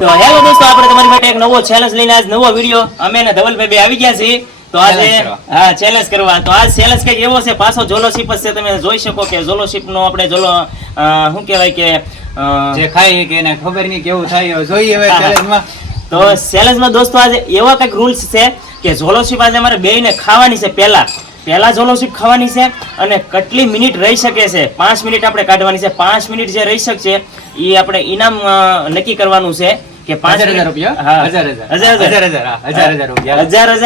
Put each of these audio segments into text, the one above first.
તો હેલો દોસ્તો, આપણે તમારી માટે એક નવો ચેલેન્જ લઈને આજ નવો વિડિયો અમે ને ધવલભાઈ બે આવી ગયા છીએ. તો આજે હા ચેલેન્જ કરવા. તો આ ચેલેન્જ કઈક એવો છે, પાછો જોલોશીપ જ છે. તમે જોઈ શકો કે જોલોશીપ નો આપણે શું કહેવાય કે જે ખાઈ કે એને ખબર નહીં કેવું થાય જોઈએ હવે ચેલેન્જમાં. તો ચેલેન્જમાં દોસ્તો આજે એવા કઈક રૂલ્સ છે કે જોલોશીપ આજે અમારે બેયને ખાવાની છે. પહેલા જોલોશીપ ખાવાની છે અને કેટલી મિનિટ રહી શકે છે, 5 મિનિટ આપણે કાઢવાની છે. 5 મિનિટ જે રહી શકશે એ આપણે ઇનામ નક્કી કરવાનું છે કે 5,000 રૂપિયા. હા, હજાર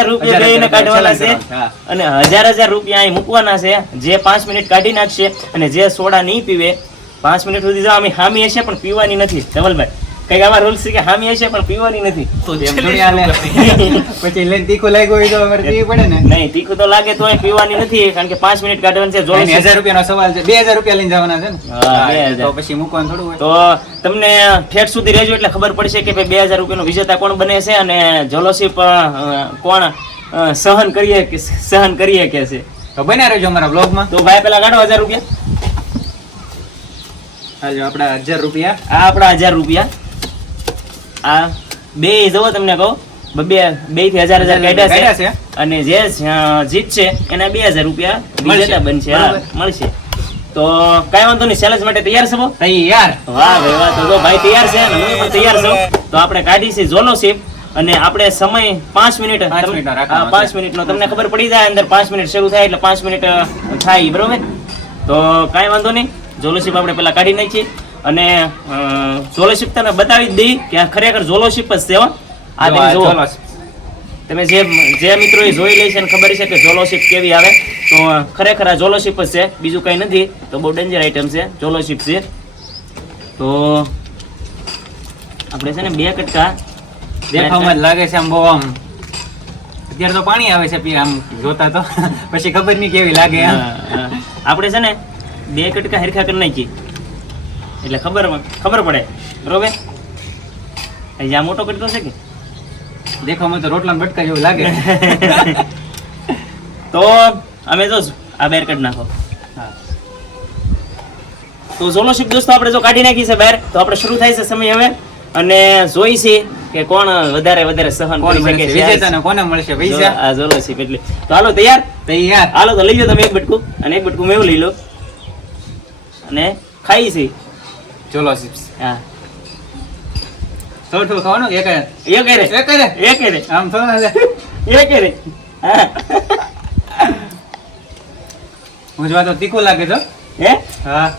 રૂપિયા બેયને કાઢવાના છે અને 1,000 રૂપિયા અહીં મૂકવાના છે. જે 5 મિનિટ કાઢી નાખશે અને જે સોડા નહીં પીવે 5 મિનિટ સુધી જો અમે હામી હશે પણ પીવાની નથી. ધવલભાઈ કઈક આવા રૂલ્સ છે કે હામી હશે પણ પીવાની નથી. પછી લઈને તીખું લાગ્યું હોય તો અમારે પીવી પડે ને. નહીં, તીખું તો લાગે તો પીવાની નથી, કારણ કે 5 મિનિટ કાઢવાની છે. 1,000 રૂપિયાનો સવાલ છે. 2,000 રૂપિયા લઈને જવાના છે ને. હા, 2,000. તો પછી મૂકવાનું થોડું હોય. તો તમને ઠેઠ સુધી રહેજો એટલે ખબર પડશે કે ભાઈ 2,000 રૂપિયાનો વિજેતા કોણ બને છે અને જોલોશીપ કોણ સહન કરીએ કે છે. તો બન્યા રહેજો અમારા બ્લોગમાં. તો ભાઈ પેલા કાઢો 1,000 રૂપિયા. હાજો આપડા 1,000 રૂપિયા. આ આપડા 1,000 રૂપિયા. આ બે જવો તમને કહું, બે થી 1,000 કાઢ્યા છે અને જે જીતશે એના 2,000 રૂપિયા વિજેતા બનશે. હા, મળશે. તો કઈ વાંધો નહીં, ચેલેન્જ માટે તૈયાર છો? તૈયાર. વાહ ભાઈ વાહ. તો ભાઈ તૈયાર છે અને હું પણ તૈયાર છું. તો આપણે કાઢી છે જોલોશીપ અને આપણે સમય 5 મિનિટ 5 મિનિટ નો તમને ખબર પડી જાય. અંદર 5 મિનિટ શરૂ થાય એટલે 5 મિનિટ થાય, બરોબર? તો કઈ વાંધો નહીં, જોલોશીપ આપણે પેલા કાઢી નાખીએ અને જોલોશીપ તમે બતાવી જ દઈ કે આ ખરેખર જોલોશીપ જ છે. આ તમે જુઓ, તમે જે મિત્રો જોઈ લે છે અને ખબર છે કે જોલોશીપ કેવી આવે, તો ખરેખર આ જોલોશીપ જ છે, બીજું કઈ નથી. તો બહુ ડેન્જર આઈટમ છે, જોલોશીપ છે. તો આપણે છે ને 2 કટકા દેખાવમાં જ લાગે છે આમ બહુ આમ. અત્યારે તો પાણી આવે છે આમ જોતા તો પછી ખબર નહીં કેવી લાગે. આપણે છે ને 2 કટકા હરખા કરી નાખીએ એટલે ખબર પડે, બરોબર? આ મોટો કટકો છે કે દેખાવમાં તો રોટલા બટકા જેવું લાગે. તો અમે જો આ બહાર કાઢી નાખો. તો જોલોશીપ દોસ્તો આપણે જો કાઢી નાખી છે બહાર, તો આપણે શરૂ થાય છે સમય હવે અને જોઈ છે કે કોણ વધારે સહન કરી શકે છે, વિજેતાને કોને મળશે પૈસા. આ જોલોશીપ એટલે. તો હાલો તૈયાર. હાલો તો લઈ લો તમે એક બટકું અને એક બટકું મેં લઈ લો અને ખાઈ છે જોલોશીપ. હા, થોડું ખાવાનું એક આમ થોડું હા. હું જોવા તો તીખું લાગે તો. હે હા,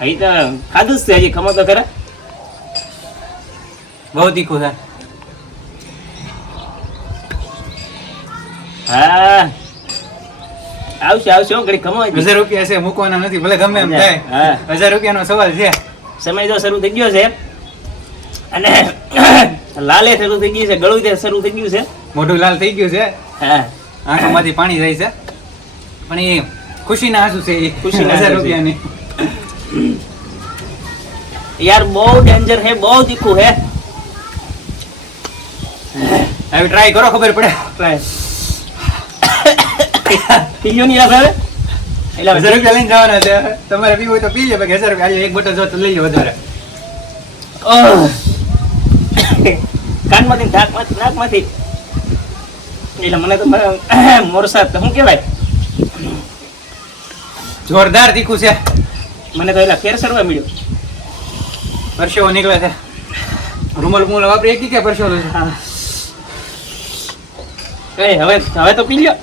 અહીં તો ખાધું જ છે, હજી ખમો તો ખરા. બહુ તીખું છે. હા, આવશે ઘડી ખમો. 1,000 રૂપિયા છે, મૂકવાના નથી, ભલે ગમે એમ થાય. હા, 1,000 રૂપિયાનો સવાલ છે. સમય જો શરૂ થઈ ગયો છે અને લાલે શરૂ થઈ ગયું છે, ગળું શરૂ થઈ ગયું છે, મોઢું લાલ થઈ ગયું છે, હા, આંખોમાંથી પાણી જાય છે, પણ એ ખુશીના આંસુ છે. એ ખુશીના 1,000 રૂપિયાની. યાર બહુ ડેન્જર છે, બહુ તીખું છે. હવે ટ્રાય કરો, ખબર પડે. ટ્રાય પીજો નહીં આવે. 1,000 રૂપિયા લઈને જવાના છે. તમારે પીવું હોય તો પી લો, 1,000 રૂપિયા એક બોટલ જો તો લઈ લો વધારે. કાનમાંથી નાકમાંથી એટલે મને તો મોરસાદ શું કહેવાય, જોરદાર તીખું છે. મને તો એલા ફેર સરવા મળ્યો, પરસેવો નીકળે છે. રૂમાલ વાપરી એક કે પરસેવો. હવે તો પી લ્યો.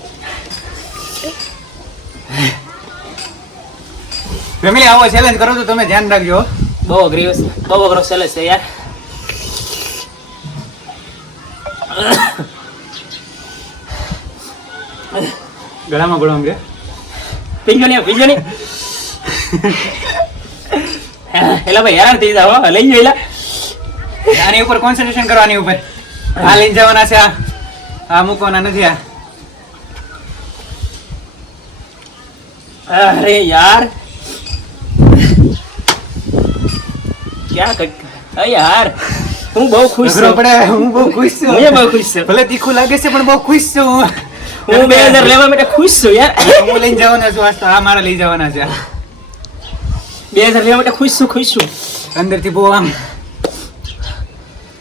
ફેમિલી આવો ચેલેન્જ કરો તો તમે ધ્યાન રાખજો. બહુ અઘરો ચેલેન્જ છે યાર. ગળામાં ગળામાં કે પીજો નહીં એલા ભાઈ હેરાન થઈ જાવ. લઈ ગયો એલા, આની ઉપર કોન્સન્ટ્રેશન કરો. આની ઉપર આ લઈને જવાના છે, આ મૂકવાના નથી. અરે યાર ક્યાં યાર, હું બહુ ખુશ છું. હું બહુ ખુશ છું. હું બહુ ખુશ છું. ભલે તીખું લાગે છે પણ બહુ ખુશ છું હું. 2,000 લેવા માટે ખુશ છું યાર. હું લઈને જવાના છું આજ તો. આ મારા લઈ જવાના છે. 2,000 લેવા માટે ખુશ છું. અંદરથી બહુ આમ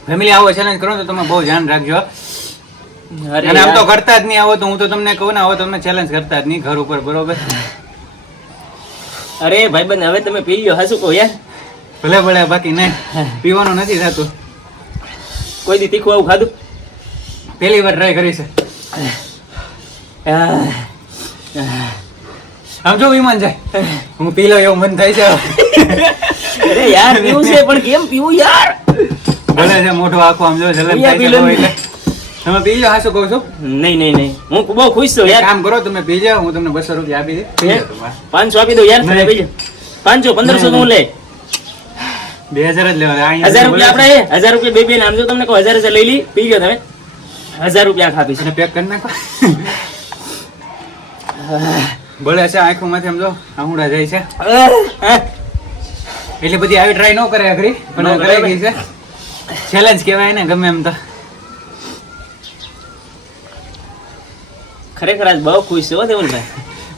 ફેમિલી આવો ચેલેન્જ કરો તો તમે બહુ ધ્યાન રાખજો. અરે અને આમ તો યાર. કરતા જ નહીં આવો તો હું તો તમને કહું ને આવો તમે ચેલેન્જ કરતા જ નહીં ઘર ઉપર, બરોબર? અરે ભાઈબંધ હવે તમે પી લ્યો. હાસુ કહો યાર, ભલે ભલે, બાકી નહીં પીવાનું નથી થતું. કોઈ દી તીખું આવું ખાધું? પહેલી વાર ટ્રાય કરી છે. આમ જો વિમાન જાય હું પી લઉં એવું મન થાય છે. અરે યાર પીવું છે પણ કેમ પીવું યાર? ભલે છે મોઢો આખો આમ જો જલન પીયા થાય છે પી લો બહુ ને. એટલે. તમે પી જાઓ, હાચું કહું છું. નહીં નહીં નહીં, હું બહુ ખુશ છું એક યાર. કામ કરો, તમે પી જાઓ, હું તમને 200 રૂપિયા આપી દઈશ. પી જાઓ તમારે. 500 આપી દો યાર, તમે નહીં. પીજો. 500 1500 તો હું લે. 2000 જ લેવા. 1000 રૂપિયા આપણે 1000 રૂપિયા બે ને આમ જો તમને કહો 1000 લઈ લી, પી ગયો તમે. 1000 રૂપિયા ખાપીશ. અને પેક કરી નાખો. ભલે છે આંખોમાંથી આમ જો આંગળા જાય છે. એટલે બધી આવી ટ્રાય ન કરે અઘરી, પણ ન કરે કરાઈ ગઈ છે. ચેલેન્જ કહેવાય ને ગમે એમ તો. ખરેખર આજ બહુ ખુશ છું હો દેવલભાઈ.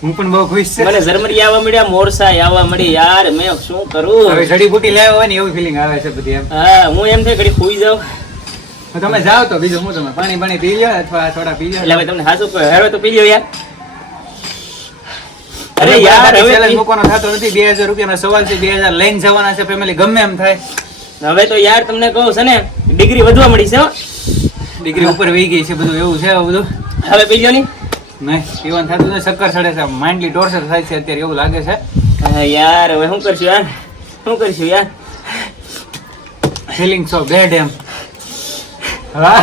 હું પણ બહુ ખુશ છું. મને ઝરમરી આવવા મળ્યા, મોરસા આવવા મળી યાર, મેં શું કરું? હવે જડીબુટી લાવ્યો હોય ને એવું ફિલિંગ આવે છે બધી એમ. હા હું એમ થાય ઘડી ખુઈ જાઉં. તો તમે જાઓ તો બીજું હું, તમે પાણી પી લો અથવા સોડા પી લો. એટલે હવે તમને હાસુ કહો, હવે તો પી લ્યો યાર. અરે હવે યાર બધાથી હવે challenge મૂકવાનો થતો નથી. 2000 રૂપિયાનો સવાલ છે, 2000 લઈને જવાના છે ફેમિલી, ગમે એમ થાય. હવે તો યાર તમને કહું છે ને ડિગ્રી વધવા મળી છે હો. ડિગ્રી ઉપર વહી ગઈ છે બધું, એવું છે હવે બધું. હવે પી લ્યો ની. નહીં પીવાનું થતું નથી, ચક્કર ચડે છે, માઇન્ડલી ટોર્ચર થાય છે અત્યારે એવું લાગે છે. હા યાર હવે શું કરશું યાર, શું કરશું યાર? ફિલિંગ સો બેડ એમ. હા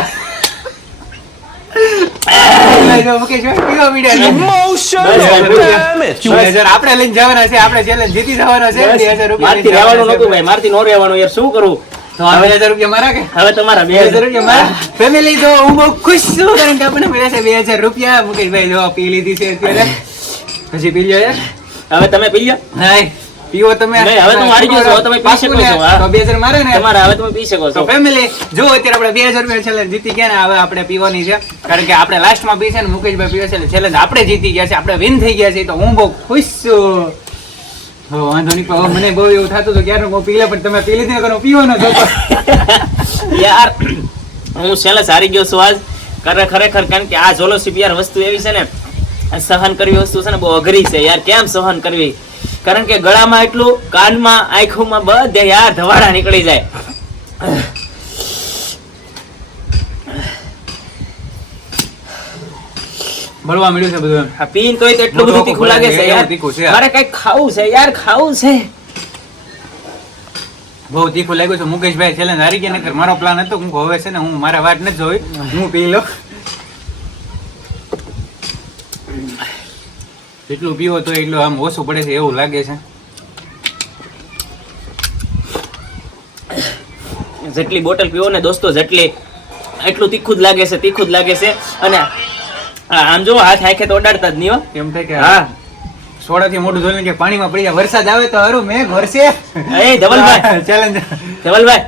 આપણે લઈને જવાના છે, આપણે ચેલેન્જ જીતી જવાના છે. 2000 મારથી રહેવાનું નતું રૂપિયા ભાઈ, મારથી નો રહેવાનું યાર, શું કરું? તો 2000 રૂપિયા મારા કે હવે તમારા 2000 રૂપિયા મારા. ફેમિલી તો હું બહુ ખુશ છું કારણ કે આપણને મળ્યા છે 2000 રૂપિયા. મુકેશભાઈ જો પી લીધી છે અત્યારે. પછી પી લ્યો યાર. હવે તમે પી લ્યો. નહીં પીવો તમે. નહીં, હવે તો મારી ગયો છો, હવે તમે પી શકો છો. હા. તો 2000 મારે ને. તમારા હવે તમે પી શકો તો છો. ફેમિલી જો અત્યારે આપણે 2000 રૂપિયા ચેલેન્જ જીતી ગયા ને, હવે આપણે પીવાની છે કારણ કે આપણે લાસ્ટમાં પી છે ને મુકેશભાઈ પીવે છે એટલે ચેલેન્જ આપણે જીતી ગયા છે, આપણે વિન થઈ ગયા છે. તો હું બહુ ખુશ છું. હો વાંધો નહીં, પણ હવે મને બહુ એવું થતું હતું ક્યારે હું પી લે, પણ તમે પી લીધી ને હું પીવાનો જ હતો. યાર હું છેલ્લે સારી ગયો છું આજ. ખરેખર કારણ કે આ જોલોશીપ યાર વસ્તુ એવી છે ને, આ સહન કરવી વસ્તુ છે ને બહુ અઘરી છે યાર. કેમ સહન કરવી? કારણ કે ગળામાં એટલું, કાનમાં, આંખોમાં બધે યાર ધવાડા નીકળી જાય. મળવા મળ્યું છે બધું એમ. આ પીન તોય તો એટલું બધું તીખું લાગે છે યાર. તીખું છે. મારે કઈક ખાવું છે યાર, ખાવું છે. બહુ તીખું લાગ્યું છે. મુકેશભાઈ ચેલેન્જ હારી ગયા, નકર મારો પ્લાન હતો હું હવે છે ને હું મારા વાટ નથી જોઈ, હું પી લઉં. જેટલું પીવો તો એટલું આમ ઓછું પડે છે એવું લાગે છે. જેટલી બોટલ પીવો ને દોસ્તો, એટલું તીખું જ લાગે છે, તીખું જ લાગે છે. અને આમ જો હાથ આંખે તો ઓડાડતા જ નહીં હો. એમ થાય કે હા સોડાથી મોઢું ધોઈને કે પાણીમાં પડી જાય. વરસાદ આવે તો હારું મેઘ વરસે. એ ધવલભાઈ, ચેલેન્જ ધવલભાઈ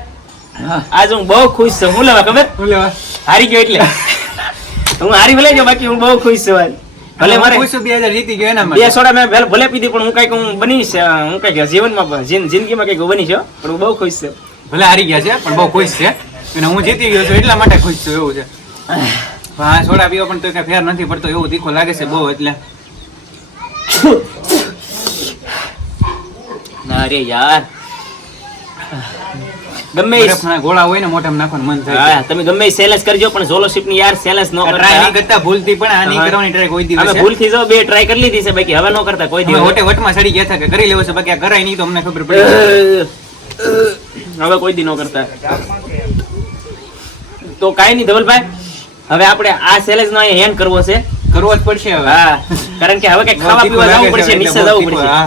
આજ હું બહુ ખુશ છું. હું લેવા ખબર? હું લેવા હારી ગયો એટલે. હું હારી ભલે ગયો, બાકી હું બહુ ખુશ છું આજ. ભલે મારે 2000 જીતી ગયો એના બે માટે. સોડા મેં ભલે પીધી, પણ હું કઈક હું બનીશ, હું કઈક જીવનમાં જિંદગીમાં કઈક બનીશ હો. પણ હું બહુ ખુશ છું. ભલે હારી ગયા છે પણ બહુ ખુશ છે અને હું જીતી ગયો છું એટલા માટે ખુશ છું એવું છે. હા સોડા પીવો પણ તો કઈ ફેર નથી પડતો, એવું તીખો લાગે છે બહુ એટલે. ના રે યાર, ગમે ઈ- બરફના ગોળા હોય ને મોઢામાં નાખવાનું મન થાય. હા, તમે ગમે ચેલેન્જ કરજો પણ જોલોશીપ ની યાર ચેલેન્જ ન ટ્રાય નહીં કરતા. કરતા ભૂલથી પણ આ નહીં હા. કરવાની ટ્રાય કોઈ અમે દિવસ. ભૂલથી જો બે ટ્રાય કરી લીધી છે, બાકી હવે ન કરતા કોઈ અમે દિવસ. વટે વટમાં સડી ગયા હતા કે કરી લેવો છે, બાકી આ કરાય નહીં તો અમને ખબર પડી. હવે કોઈ દી ન કરતા. તો કાઈ નહીં ધવલભાઈ, હવે આપણે આ ચેલેન્જ નો અહીંયા હેન્ડ કરવો છે. કરવો જ પડશે હવે. હા, કારણ કે હવે કઈ ખાવા પીવા જવું પડશે, નીચે જવું પડશે. હા.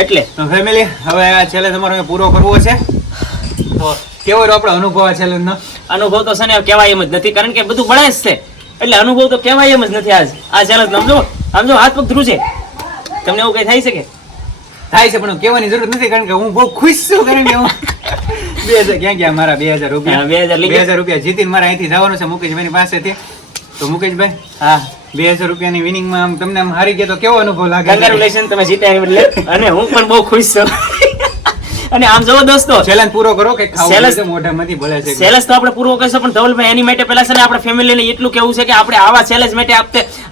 એટલે તો ફેમિલી હવે આ ચેલેન્જ અમારો અહીંયા પૂરો કરવો છે. તો કેવો રહ્યો આપણો અનુભવ આ ચેલેન્જ નો? અનુભવ તો છે ને કહેવાય એમ જ નથી, કારણ કે બધું બને જ છે. એટલે અનુભવ તો કહેવાય એમ જ નથી. આ ચેલેન્જ આમ જો હાથ પગ ધ્રુવ છે. તમને એવું કઈ થાય છે કે? થાય છે પણ કહેવાની જરૂર નથી કારણ કે હું બહુ ખુશ છું કારણ કે હું 2000 ક્યાં ગયા મારા 2000 રૂપિયા. હા, 2000 લઈ ગયા. 2000 રૂપિયા જીતીને મારે અહીંથી જવાનું છે મુકેશભાઈની પાસેથી. તો મુકેશભાઈ હા, 2000 રૂપિયાની વિનિંગમાં આમ તમને આમ હારી ગયા તો કેવો અનુભવ લાગે છે? કંગ્રેચ્યુલેશન, તમે જીત્યા એ બદલે. અને હું પણ બહુ ખુશ છું. અને આમ જોવો દોસ્તો ચેલેન્જ પૂરો કરો કે ખાવું Challenge- છે મોઢામાંથી ભળે છે ચેલેન્જ તો આપણે પૂરો કરશું પણ ધવલભાઈ એની માટે પહેલા છે ને આપણે ફેમિલીને એટલું કેવું છે કે આપણે આવા ચેલેન્જ માટે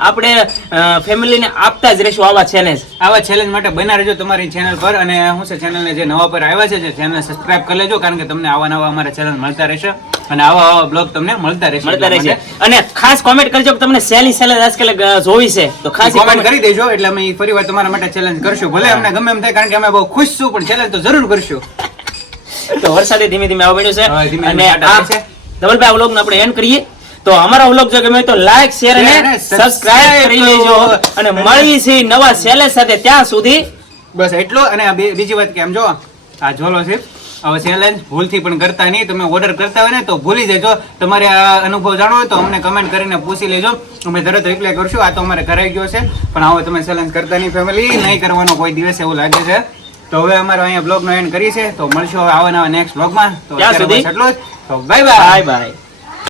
આપણે ફેમિલીને આપતા જ રહીશું આવા ચેલેન્જ. આવા ચેલેન્જ માટે બના રહેજો તમારી ચેનલ પર. અને હું છે ચેનલને જે નવા પર આવ્યા છે ચેનલ સબસ્ક્રાઇબ કરી લેજો, કારણ કે તમને આવા નવા અમારા ચેનલ મળતા રહેશે અને આવા બ્લોગ તમને મળતા રહેશે. અને ખાસ કોમેન્ટ કરજો કે તમને શેની ચેલેન્જ આજકાલ જોવી છે તો ખાસ કોમેન્ટ કરી દેજો એટલે અમે ફરી વાર તમારા માટે ચેલેન્જ કરશું. ભલે અમને ગમે એમ થાય, કારણ કે અમે બહુ ખુશ છું, પણ ચેલેન્જ તો જરૂર કરશું. તો વરસાદે ધીમે ધીમે આવવા માંડ્યો હા, છે ધીમે અને ધીમે આ છે. ધવલભાઈ આ વ્લોગ આપણે એન્ડ કરીએ. તો અમારા વ્લોગ જો ગમે તો લાઈક શેર અને સબસ્ક્રાઇબ કરી લેજો અને મળીએ છીએ નવા ચેલેન્જ સાથે. ત્યાં સુધી બસ એટલું. અને આ બીજી વાત કે આમ જો આ ઝોલો છે હવે ચેલેન્જ ભૂલથી પણ કરતા નહીં. તમે ઓર્ડર કરતા હોય ને તો ભૂલી જજો. તમારે આ અનુભવ જાણવો હોય તો અમને કમેન્ટ કરીને પૂછી લેજો, અમે તરત રિપ્લાય કરશું. આ તો અમારે કરાઈ ગયો છે, પણ હવે તમે ચેલેન્જ કરતા નહીં ફેમિલી, નહીં કરવાનો કોઈ દિવસ એવું લાગે છે. તો હવે અમારો અહીંયા બ્લોગ નો એન્ડ કરી છે. તો મળશું હવે આવા નવા નેક્સ્ટ બ્લોગમાં. તો ત્યાં સુધી એટલું જ. તો બાય બાય. Bye bye.